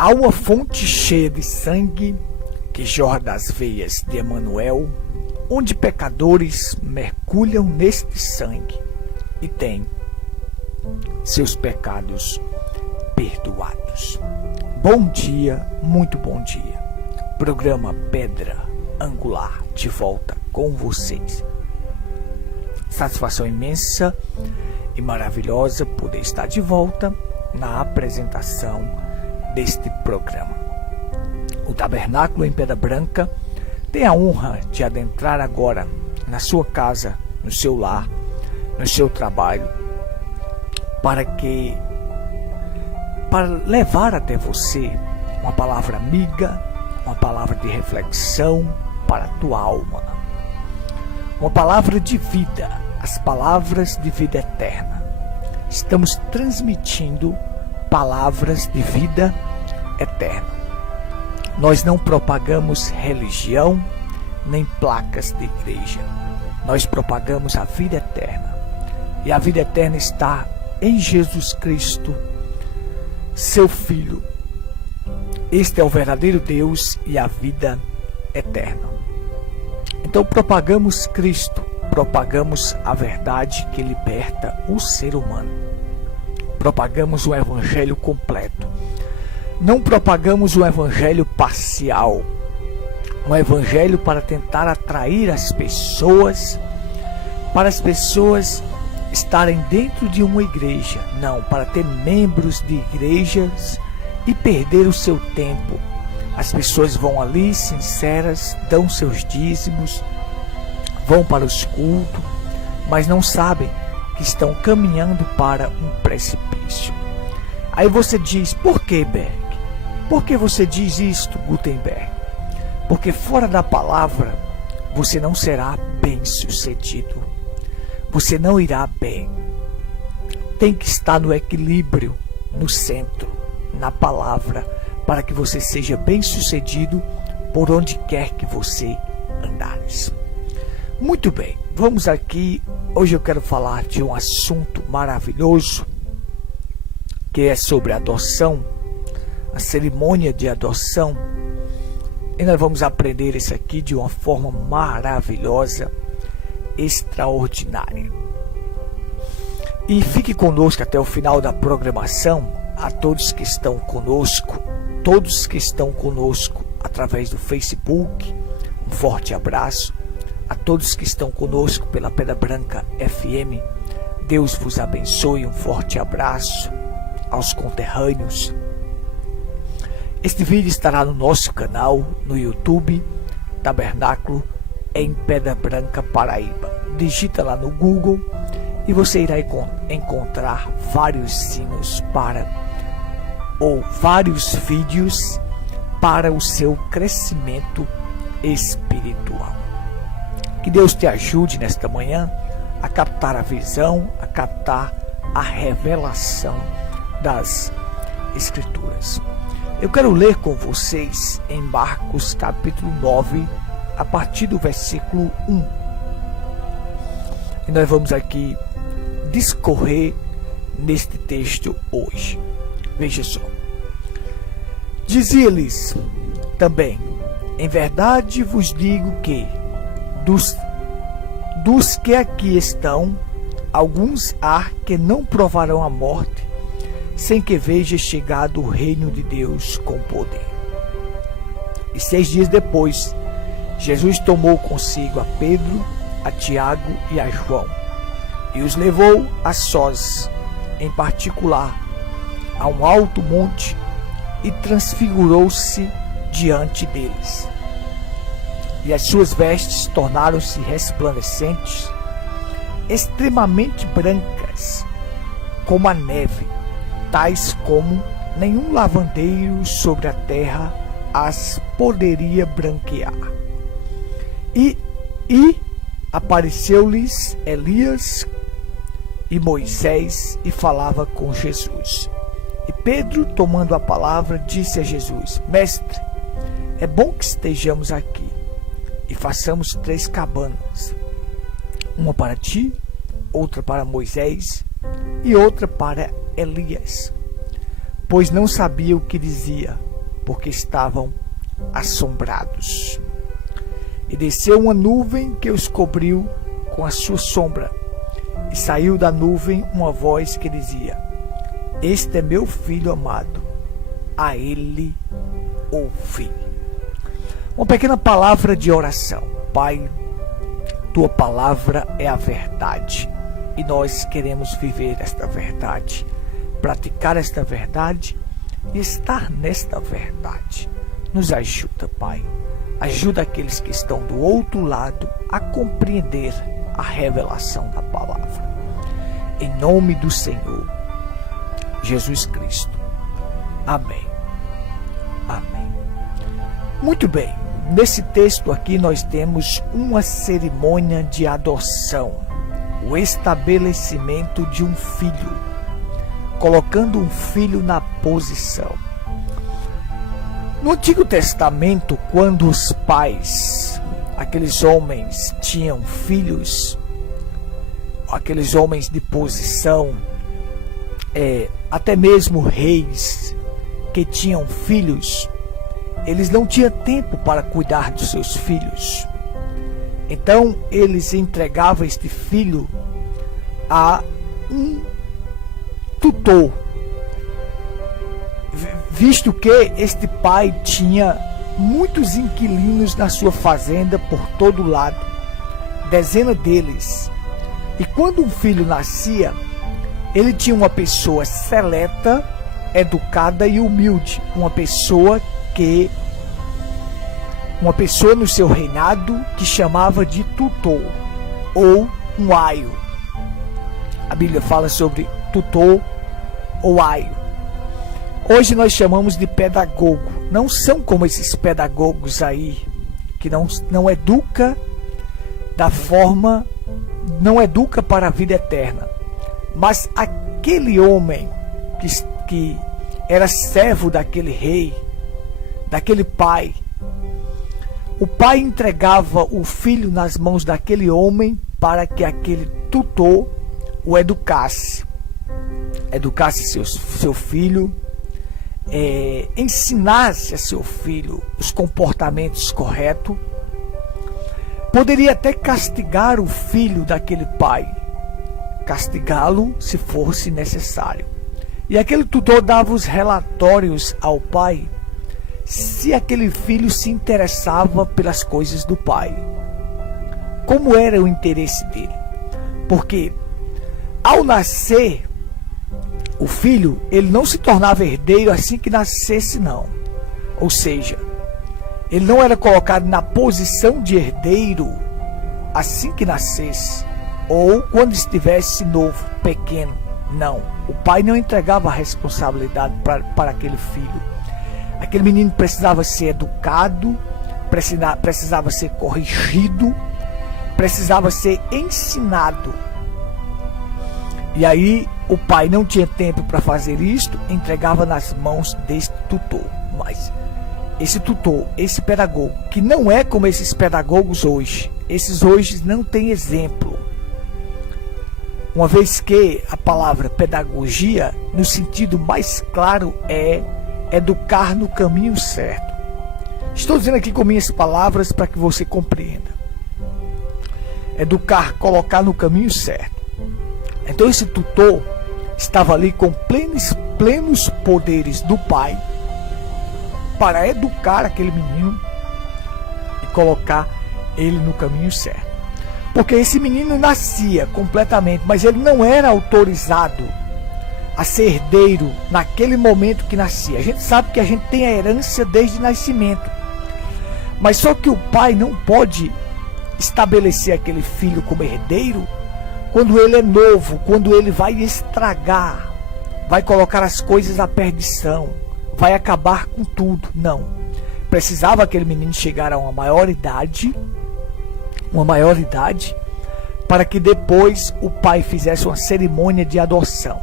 Há uma fonte cheia de sangue que jorra das veias de Emanuel, onde pecadores mergulham neste sangue e têm seus pecados perdoados. Bom dia, muito bom dia. Programa Pedra Angular de volta com vocês. Satisfação imensa e maravilhosa poder estar de volta na apresentação deste programa. O Tabernáculo em Pedra Branca tem a honra de adentrar agora na sua casa, no seu lar, no seu trabalho, para levar até você uma palavra amiga, uma palavra de reflexão para a tua alma, uma palavra de vida, as palavras de vida eterna. Estamos transmitindo palavras de vida eterna. Nós não propagamos religião nem placas de igreja. Nós propagamos a vida eterna. E a vida eterna está em Jesus Cristo, seu Filho. Este é o verdadeiro Deus e a vida eterna. Então propagamos Cristo, propagamos a verdade que liberta o ser humano. Propagamos o evangelho completo. Não propagamos o evangelho parcial. Um evangelho para tentar atrair as pessoas, para as pessoas estarem dentro de uma igreja. Não, para ter membros de igrejas e perder o seu tempo. As pessoas vão ali sinceras, dão seus dízimos, vão para os cultos, mas não sabem que estão caminhando para um precipício. Aí você diz, por que, Berg? Por que você diz isto, Gutenberg? Porque fora da palavra você não será bem sucedido. Você não irá bem. Tem que estar no equilíbrio, no centro, na palavra, para que você seja bem sucedido por onde quer que você andares. Muito bem, vamos aqui. Hoje eu quero falar de um assunto maravilhoso, que é sobre adoção, a cerimônia de adoção. E nós vamos aprender isso aqui de uma forma maravilhosa, extraordinária. E fique conosco até o final da programação. A todos que estão conosco, através do Facebook, um forte abraço. A todos que estão conosco pela Pedra Branca FM, Deus vos abençoe, um forte abraço aos conterrâneos. Este vídeo estará no nosso canal, no YouTube, Tabernáculo em Pedra Branca, Paraíba. Digita lá no Google e você irá encontrar vários sinos ou vários vídeos para o seu crescimento espiritual. Que Deus te ajude nesta manhã a captar a visão, a captar a revelação das Escrituras. Eu quero ler com vocês em Marcos capítulo 9, a partir do versículo 1. E nós vamos aqui discorrer neste texto hoje. Veja só. Dizia-lhes também, em verdade vos digo que dos que aqui estão, alguns há que não provarão a morte, sem que veja chegado o reino de Deus com poder. E 6 dias depois, Jesus tomou consigo a Pedro, a Tiago e a João, e os levou a sós, em particular, a um alto monte, e transfigurou-se diante deles. E as suas vestes tornaram-se resplandecentes, extremamente brancas, como a neve, tais como nenhum lavandeiro sobre a terra as poderia branquear. E apareceu-lhes Elias e Moisés e falava com Jesus. E Pedro, tomando a palavra, disse a Jesus: Mestre, é bom que estejamos aqui e façamos 3 cabanas, uma para ti, outra para Moisés e outra para Elias. Pois não sabia o que dizia. porque estavam assombrados. E desceu uma nuvem que os cobriu com a sua sombra. E saiu da nuvem uma voz que dizia: Este é meu filho amado, a ele ouvi. Uma pequena palavra de oração. Pai, tua palavra é a verdade. E nós queremos viver esta verdade, praticar esta verdade e estar nesta verdade. Nos ajuda, Pai. Ajuda aqueles que estão do outro lado a compreender a revelação da palavra. Em nome do Senhor Jesus Cristo. Amém. Amém. Muito bem. Nesse texto aqui nós temos uma cerimônia de adoção. O estabelecimento de um filho. Colocando um filho na posição. No Antigo Testamento, quando os pais, aqueles homens, tinham filhos, aqueles homens de posição, até mesmo reis que tinham filhos, eles não tinham tempo para cuidar dos seus filhos. Então, eles entregavam este filho a um tutor, visto que este pai tinha muitos inquilinos na sua fazenda por todo lado, dezenas deles. E quando um filho nascia, ele tinha uma pessoa seleta, educada e humilde, uma pessoa no seu reinado que chamava de tutor ou um aio. A Bíblia fala sobre tutor ou aio. Hoje nós chamamos de pedagogo. Não são como esses pedagogos aí, que não educa da forma, não educa para a vida eterna. Mas aquele homem que era servo daquele rei, daquele pai, o pai entregava o filho nas mãos daquele homem para que aquele tutor o educasse seu filho, ensinasse a seu filho os comportamentos corretos. Poderia até castigar o filho daquele pai, castigá-lo se fosse necessário. E aquele tutor dava os relatórios ao pai se aquele filho se interessava pelas coisas do pai, como era o interesse dele. Porque ao nascer o filho, ele não se tornava herdeiro assim que nascesse, não. Ou seja, ele não era colocado na posição de herdeiro assim que nascesse, ou quando estivesse novo, pequeno. Não, o pai não entregava a responsabilidade para aquele filho. Aquele menino precisava ser educado, precisava ser corrigido, precisava ser ensinado. E aí o pai não tinha tempo para fazer isto, entregava nas mãos deste tutor. Mas esse tutor, esse pedagogo, que não é como esses pedagogos hoje, esses hoje não têm exemplo. Uma vez que a palavra pedagogia, no sentido mais claro, é educar no caminho certo. Estou dizendo aqui com minhas palavras para que você compreenda. Educar, colocar no caminho certo. Então esse tutor estava ali com plenos poderes do pai para educar aquele menino e colocar ele no caminho certo. Porque esse menino nascia completamente, mas ele não era autorizado a ser herdeiro naquele momento que nascia. A gente sabe que a gente tem a herança desde o nascimento, mas só que o pai não pode estabelecer aquele filho como herdeiro quando ele é novo, quando ele vai estragar, vai colocar as coisas à perdição, vai acabar com tudo. Não. Precisava aquele menino chegar a uma maioridade, para que depois o pai fizesse uma cerimônia de adoção.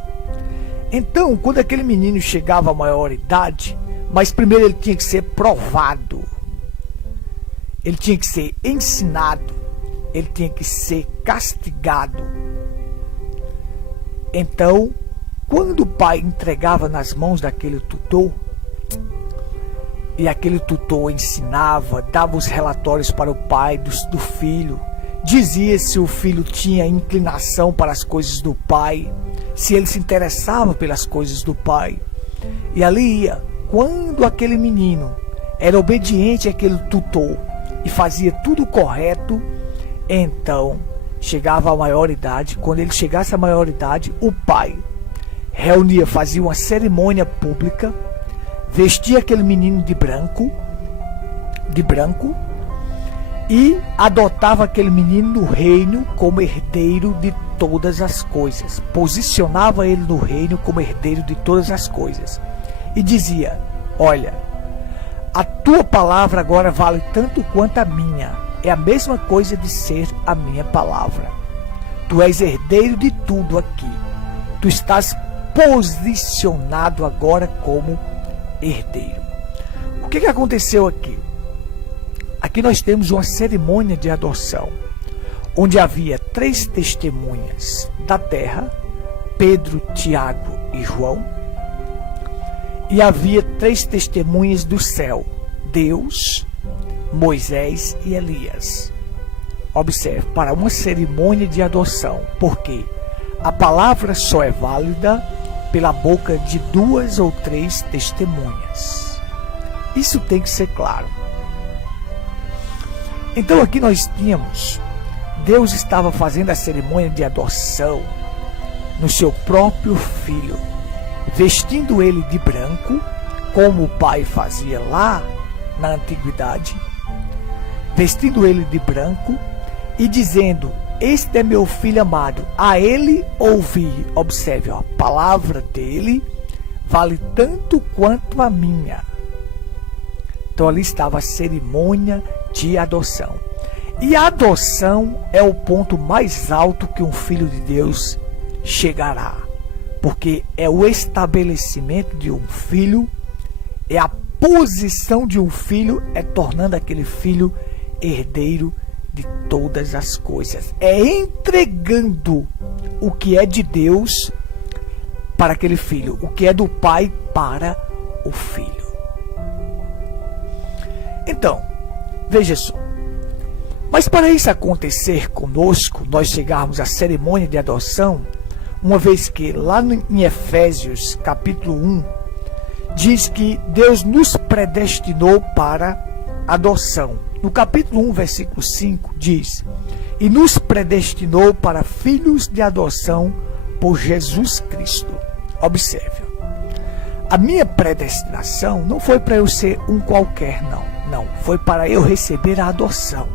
Então, quando aquele menino chegava à maioridade, mas primeiro ele tinha que ser provado, ele tinha que ser ensinado, ele tinha que ser castigado. Então, quando o pai entregava nas mãos daquele tutor, E aquele tutor ensinava, dava os relatórios para o pai do filho, dizia se o filho tinha inclinação para as coisas do pai, se ele se interessava pelas coisas do pai. E ali ia, quando aquele menino era obediente àquele tutor e fazia tudo correto, então chegava à maioridade. Quando ele chegasse à maioridade, o pai reunia, fazia uma cerimônia pública, vestia aquele menino de branco e adotava aquele menino no reino como herdeiro de todas as coisas. Posicionava ele no reino como herdeiro de todas as coisas. E dizia: olha, a tua palavra agora vale tanto quanto a minha. É a mesma coisa de ser a minha palavra. Tu és herdeiro de tudo aqui. Tu estás posicionado agora como herdeiro. O que aconteceu aqui? Aqui nós temos uma cerimônia de adoção, onde havia 3 testemunhas da terra, Pedro, Tiago e João, e havia 3 testemunhas do céu, Deus, Moisés e Elias. Observe, para uma cerimônia de adoção, porque a palavra só é válida pela boca de 2 ou 3 testemunhas. Isso tem que ser claro. Então aqui nós tínhamos, Deus estava fazendo a cerimônia de adoção no seu próprio filho, vestindo ele de branco, como o pai fazia lá na antiguidade, vestindo ele de branco e dizendo: este é meu filho amado, a ele ouvi. Observe, a palavra dele vale tanto quanto a minha. Então ali estava a cerimônia de adoção. E a adoção é o ponto mais alto que um filho de Deus chegará, porque é o estabelecimento de um filho, é a posição de um filho, é tornando aquele filho herdeiro de todas as coisas, é entregando o que é de Deus para aquele filho, o que é do pai para o filho. Então, veja só, mas para isso acontecer conosco, nós chegarmos à cerimônia de adoção, uma vez que lá em Efésios capítulo 1, diz que Deus nos predestinou para adoção. No capítulo 1, versículo 5, diz: e nos predestinou para filhos de adoção por Jesus Cristo. Observe, a minha predestinação não foi para eu ser um qualquer, não, foi para eu receber a adoção,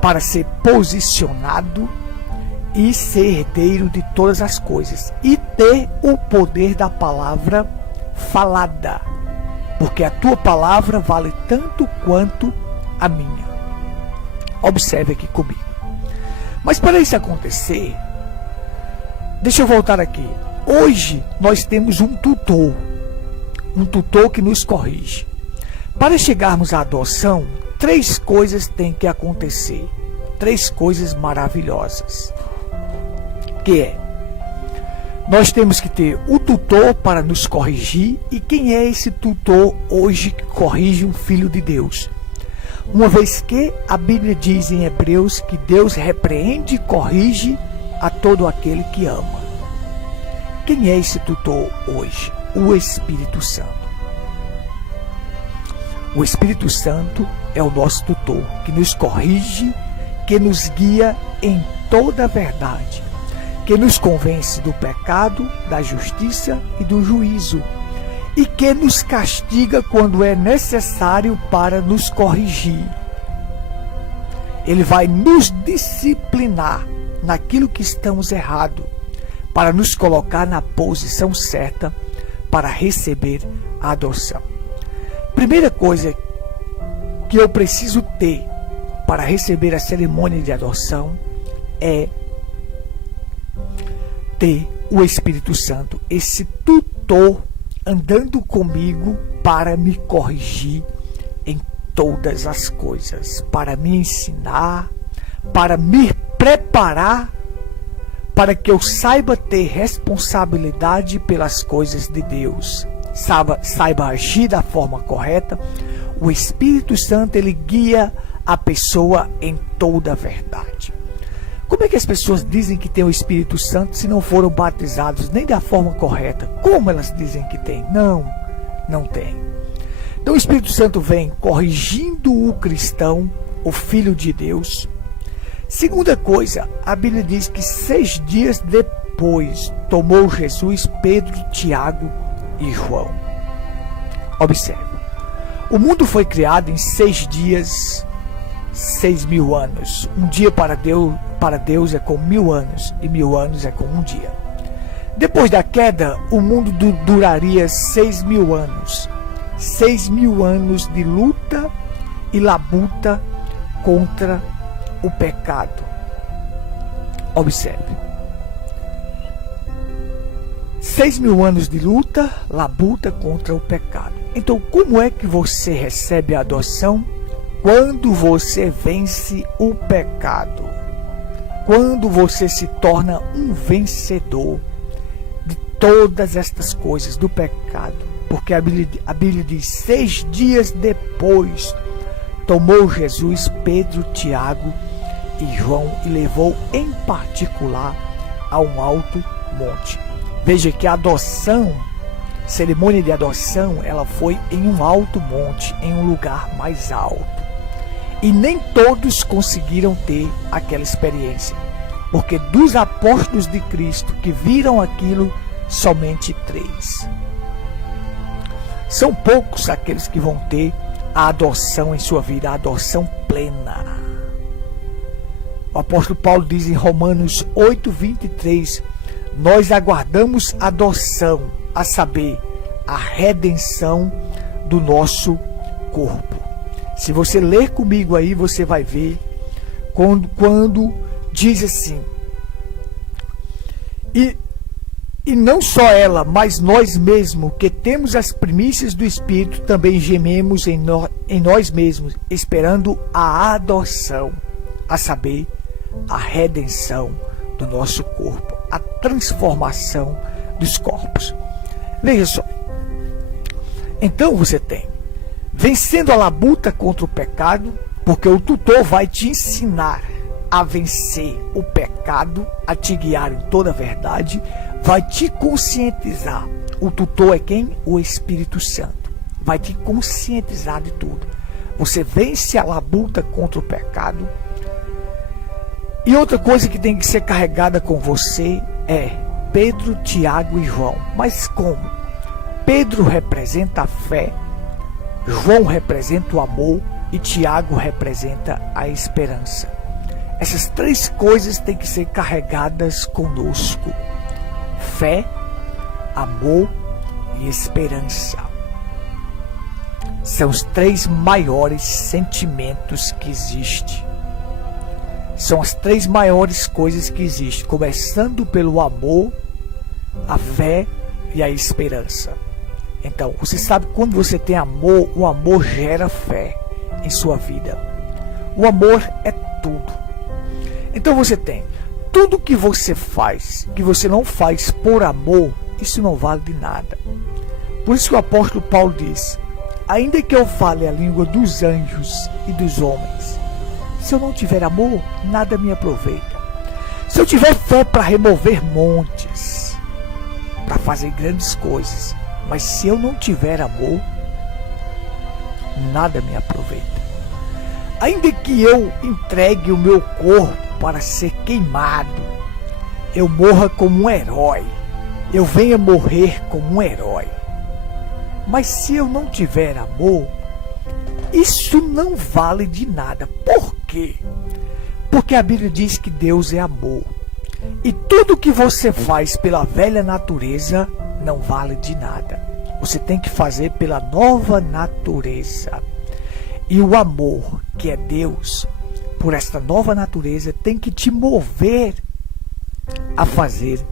para ser posicionado e ser herdeiro de todas as coisas e ter o poder da palavra falada, porque a tua palavra vale tanto quanto a minha. Observe aqui comigo. Mas para isso acontecer, deixa eu voltar aqui. Hoje nós temos um tutor que nos corrige. Para chegarmos à adoção, 3 coisas têm que acontecer, 3 coisas maravilhosas, que é: nós temos que ter o tutor para nos corrigir. E quem é esse tutor hoje que corrige um filho de Deus? Uma vez que a Bíblia diz em Hebreus que Deus repreende e corrige a todo aquele que ama. Quem é esse tutor hoje? O Espírito Santo. O Espírito Santo é o nosso tutor, que nos corrige, que nos guia em toda a verdade, que nos convence do pecado, da justiça e do juízo, e que nos castiga quando é necessário para nos corrigir. Ele vai nos disciplinar naquilo que estamos errado, para nos colocar na posição certa para receber a adoção. Primeira coisa que eu preciso ter para receber a cerimônia de adoção é ter o Espírito Santo, esse tutor andando comigo para me corrigir em todas as coisas, para me ensinar, para me preparar, para que eu saiba ter responsabilidade pelas coisas de Deus saiba agir da forma correta, o Espírito Santo ele guia a pessoa em toda a verdade. Como é que as pessoas dizem que tem o Espírito Santo se não foram batizados nem da forma correta? Como elas dizem que tem? Não tem. Então o Espírito Santo vem corrigindo o cristão, o Filho de Deus. Segunda coisa, a Bíblia diz que 6 dias depois tomou Jesus, Pedro, Tiago e João. Observe, o mundo foi criado em 6 dias, 6.000 anos. Um dia para Deus é como 1.000 anos, e 1.000 anos é como um dia. Depois da queda, o mundo duraria 6.000 anos. 6.000 anos de luta e labuta contra o pecado. Observe. 6.000 anos de luta, labuta contra o pecado. Então, como é que você recebe a adoção? Quando você vence o pecado. Quando você se torna um vencedor de todas estas coisas, do pecado. Porque a Bíblia diz, 6 dias depois, tomou Jesus, Pedro, Tiago e João e levou em particular a um alto monte. Veja que a adoção, cerimônia de adoção, ela foi em um alto monte, em um lugar mais alto. E nem todos conseguiram ter aquela experiência, porque dos apóstolos de Cristo que viram aquilo, somente 3. São poucos aqueles que vão ter a adoção em sua vida, a adoção plena. O apóstolo Paulo diz em Romanos 8:23, nós aguardamos a adoção, a saber, a redenção do nosso corpo. Se você ler comigo aí, você vai ver quando diz assim, e não só ela, mas nós mesmos, que temos as primícias do Espírito, também gememos em nós mesmos, esperando a adoção, a saber, a redenção do nosso corpo, a transformação dos corpos. Veja só. Então você tem, vencendo a labuta contra o pecado, porque o tutor vai te ensinar a vencer o pecado, a te guiar em toda a verdade, vai te conscientizar. O tutor é quem? O Espírito Santo. Vai te conscientizar de tudo. Você vence a labuta contra o pecado. E outra coisa que tem que ser carregada com você é Pedro, Tiago e João. Mas como? Pedro representa a fé, João representa o amor e Tiago representa a esperança. Essas 3 coisas têm que ser carregadas conosco: fé, amor e esperança. São os 3 maiores sentimentos que existem. São as 3 maiores coisas que existem, começando pelo amor, a fé e a esperança. Então, você sabe que quando você tem amor, o amor gera fé em sua vida. O amor é tudo. Então você tem tudo que você faz, que você não faz por amor, isso não vale de nada. Por isso que o apóstolo Paulo diz, ainda que eu fale a língua dos anjos e dos homens, se eu não tiver amor, nada me aproveita. Se eu tiver fé para remover montes, para fazer grandes coisas, mas se eu não tiver amor, nada me aproveita. Ainda que eu entregue o meu corpo para ser queimado, eu morra como um herói, eu venha morrer como um herói, mas se eu não tiver amor, isso não vale de nada. Por quê? Porque a Bíblia diz que Deus é amor. E tudo que você faz pela velha natureza não vale de nada. Você tem que fazer pela nova natureza. E o amor, que é Deus, por esta nova natureza, tem que te mover a fazer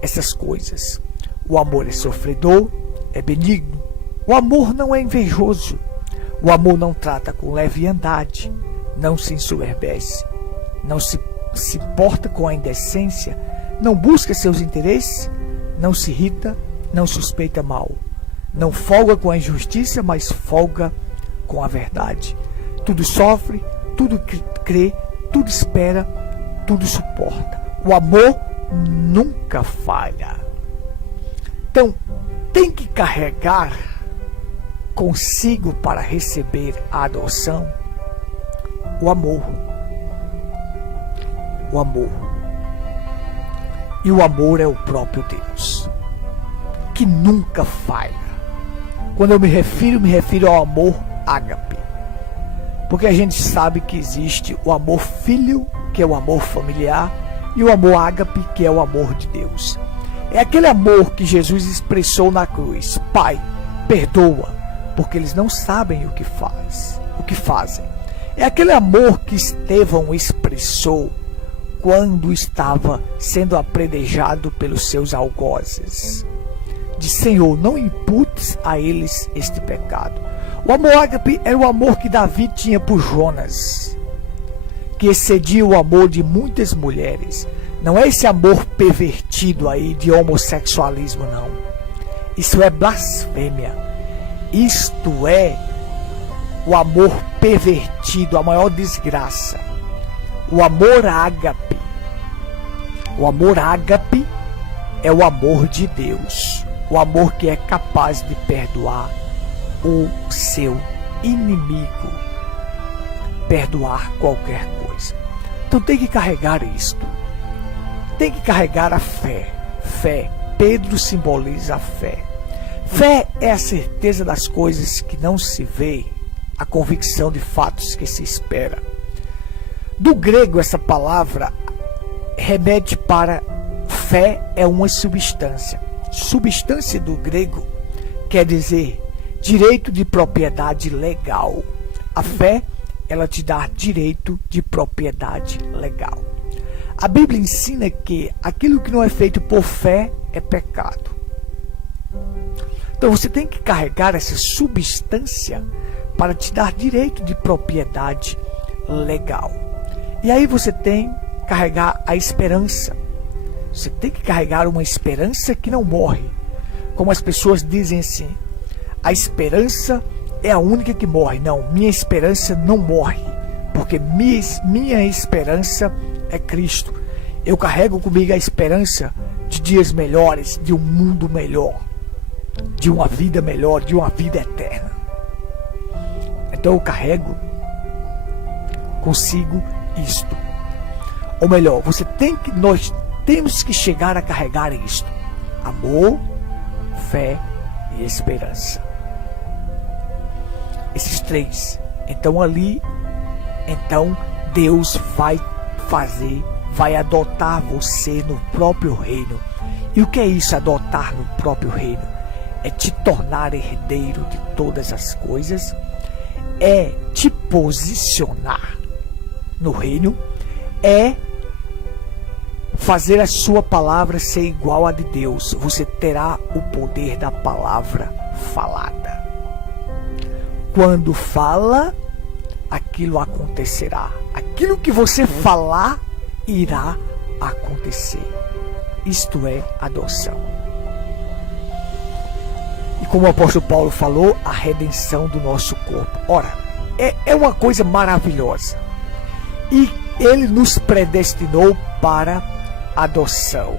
essas coisas. O amor é sofredor, é benigno. O amor não é invejoso. O amor não trata com leviandade, não se ensoberbece, não se importa com a indecência, não busca seus interesses, não se irrita, não suspeita mal, Não folga com a injustiça, mas folga com a verdade. Tudo sofre, tudo crê, tudo espera, tudo suporta. O amor nunca falha. Então, tem que carregar consigo para receber a adoção o amor. O amor. E o amor é o próprio Deus, que nunca falha. Quando eu me refiro ao amor ágape. Porque a gente sabe que existe o amor filho, que é o amor familiar, e o amor ágape, que é o amor de Deus. É aquele amor que Jesus expressou na cruz. Pai, perdoa, porque eles não sabem o que fazem. É aquele amor que Estevão expressou quando estava sendo apredejado pelos seus algozes. De Senhor, não imputes a eles este pecado. O amor ágape era o amor que Davi tinha por Jonas, que excedia o amor de muitas mulheres. Não é esse amor pervertido aí de homossexualismo, não. Isso é blasfêmia. Isto é o amor pervertido, a maior desgraça. O amor ágape. O amor ágape é o amor de Deus. O amor que é capaz de perdoar o seu inimigo. Perdoar qualquer coisa. Então tem que carregar isto. Tem que carregar a fé. Fé. Pedro simboliza a fé. Fé é a certeza das coisas que não se vê, a convicção de fatos que se espera. Do grego, essa palavra remete para fé é uma substância. Substância do grego quer dizer direito de propriedade legal. A fé, ela te dá direito de propriedade legal. A Bíblia ensina que aquilo que não é feito por fé é pecado. Então você tem que carregar essa substância para te dar direito de propriedade legal. E aí você tem que carregar a esperança. Você tem que carregar uma esperança que não morre. Como as pessoas dizem assim, a esperança é a única que morre. Não, minha esperança não morre, porque minha esperança é Cristo. Eu carrego comigo a esperança de dias melhores, de um mundo melhor, de uma vida melhor, de uma vida eterna. Então eu carrego consigo isto. Ou melhor, nós temos que chegar a carregar isto: amor, fé e esperança. Esses três. Então Deus vai adotar você no próprio reino. E o que é isso, adotar no próprio reino? É te tornar herdeiro de todas as coisas, é te posicionar no reino, é fazer a sua palavra ser igual à de Deus. Você terá o poder da palavra falada. Quando fala, aquilo acontecerá. Aquilo que você falar irá acontecer. Isto é adoção. E como o apóstolo Paulo falou, a redenção do nosso corpo. Ora, é uma coisa maravilhosa. E ele nos predestinou para adoção.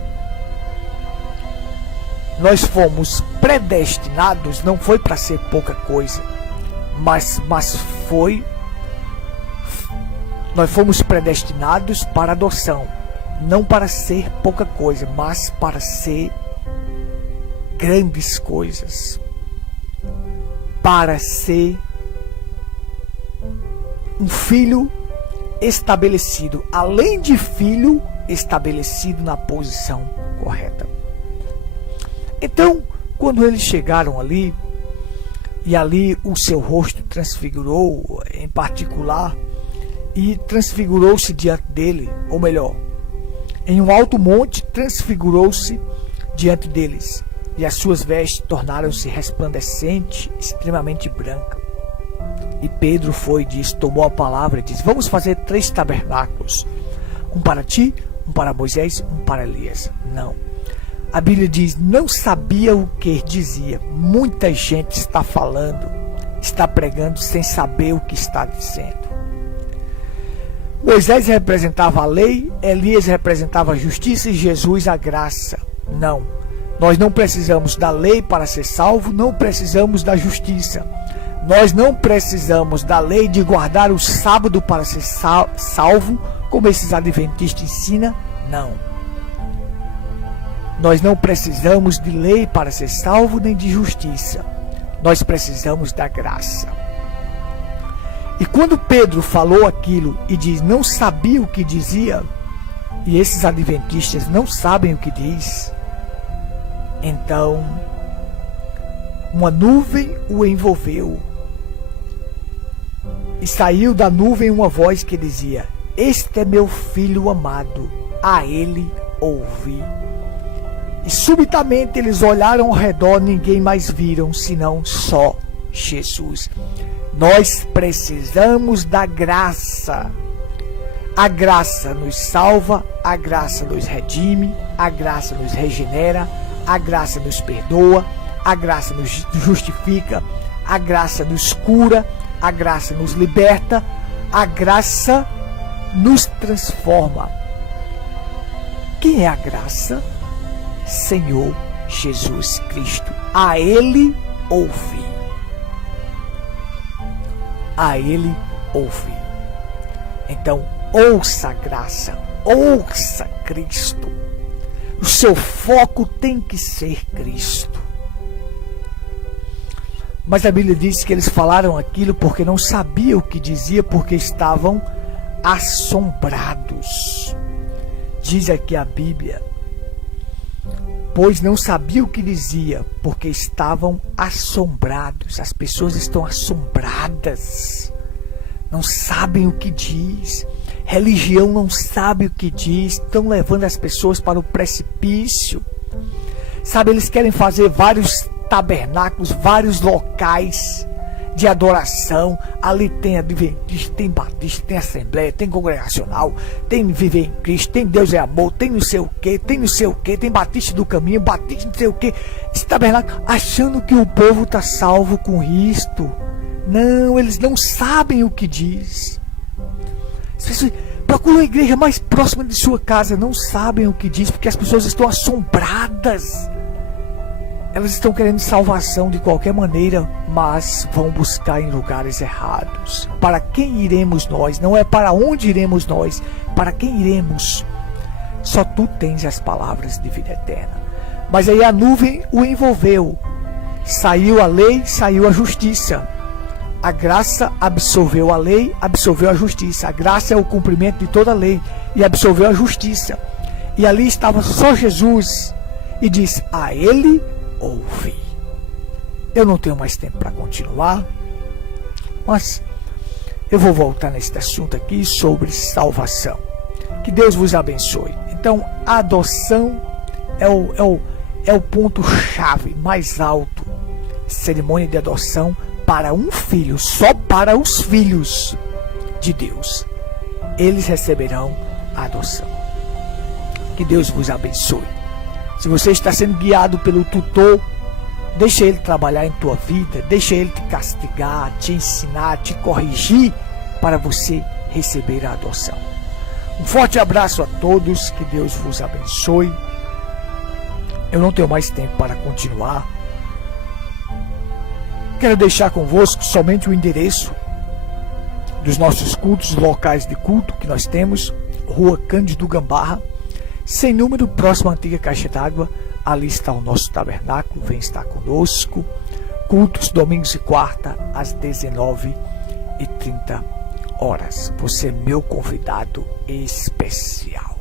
Nós fomos predestinados, não foi para ser pouca coisa, mas nós fomos predestinados para adoção, não para ser pouca coisa, mas para ser grandes coisas, para ser um filho estabelecido, além de filho estabelecido na posição correta. Então, quando eles chegaram ali, e ali o seu rosto transfigurou em particular, e transfigurou-se diante dele, ou melhor, em um alto monte transfigurou-se diante deles, e as suas vestes tornaram-se resplandecentes, extremamente brancas. E Pedro foi e disse, tomou a palavra e disse: vamos fazer 3 tabernáculos, um para ti, um para Moisés, um para Elias. Não. A Bíblia diz, não sabia o que dizia. Muita gente está falando, está pregando sem saber o que está dizendo. Moisés representava a lei, Elias representava a justiça e Jesus a graça. Não, nós não precisamos da lei para ser salvo, não precisamos da justiça. Nós não precisamos da lei de guardar o sábado para ser salvo, como esses adventistas ensinam, não. Nós não precisamos de lei para ser salvo, nem de justiça. Nós precisamos da graça. E quando Pedro falou aquilo e diz, não sabia o que dizia, e esses adventistas não sabem o que diz, então uma nuvem o envolveu. E saiu da nuvem uma voz que dizia, este é meu filho amado, a ele ouvi. E subitamente eles olharam ao redor, ninguém mais viram, senão só Jesus. Nós precisamos da graça. A graça nos salva, a graça nos redime, a graça nos regenera, a graça nos perdoa, a graça nos justifica, a graça nos cura, a graça nos liberta, a graça nos transforma. Quem é a graça? Senhor Jesus Cristo. A Ele ouvi. A Ele ouvi. Então, ouça a graça, ouça Cristo. O seu foco tem que ser Cristo. Mas a Bíblia diz que eles falaram aquilo porque não sabiam o que dizia, porque estavam assombrados. Diz aqui a Bíblia, pois não sabiam o que dizia, porque estavam assombrados. As pessoas estão assombradas, não sabem o que diz. Religião não sabe o que diz, estão levando as pessoas para o precipício. Sabe, eles querem fazer vários tabernáculos, vários locais de adoração. Ali tem adventista, tem batista, tem assembleia, tem congregacional, tem viver em Cristo, tem Deus é amor, tem não sei o que, tem não sei o que, tem batista do caminho, batista não sei o que. Esse tabernáculo, achando que o povo está salvo com isto. Não, eles não sabem o que diz. As pessoas procuram a igreja mais próxima de sua casa, não sabem o que diz, porque as pessoas estão assombradas. Elas estão querendo salvação de qualquer maneira, mas vão buscar em lugares errados. Para quem iremos nós? Não é para onde iremos nós, para quem iremos? Só tu tens as palavras de vida eterna. Mas aí a nuvem o envolveu. Saiu a lei, saiu a justiça. A graça absorveu a lei, absorveu a justiça. A graça é o cumprimento de toda a lei e absorveu a justiça. E ali estava só Jesus e diz, a ele ouvi. Eu não tenho mais tempo para continuar, mas eu vou voltar neste assunto aqui sobre salvação. Que Deus vos abençoe. Então, a adoção é o ponto-chave mais alto. Cerimônia de adoção para um filho, só para os filhos de Deus. Eles receberão a adoção. Que Deus vos abençoe. Se você está sendo guiado pelo tutor, deixa ele trabalhar em tua vida, deixa ele te castigar, te ensinar, te corrigir para você receber a adoção. Um forte abraço a todos, que Deus vos abençoe. Eu não tenho mais tempo para continuar. Quero deixar convosco somente o endereço dos nossos cultos, locais de culto que nós temos. Rua Cândido Gambarra, sem número, próximo à antiga caixa d'água. Ali está o nosso tabernáculo, vem estar conosco. Cultos domingos e quarta às 19h30. Você é meu convidado especial.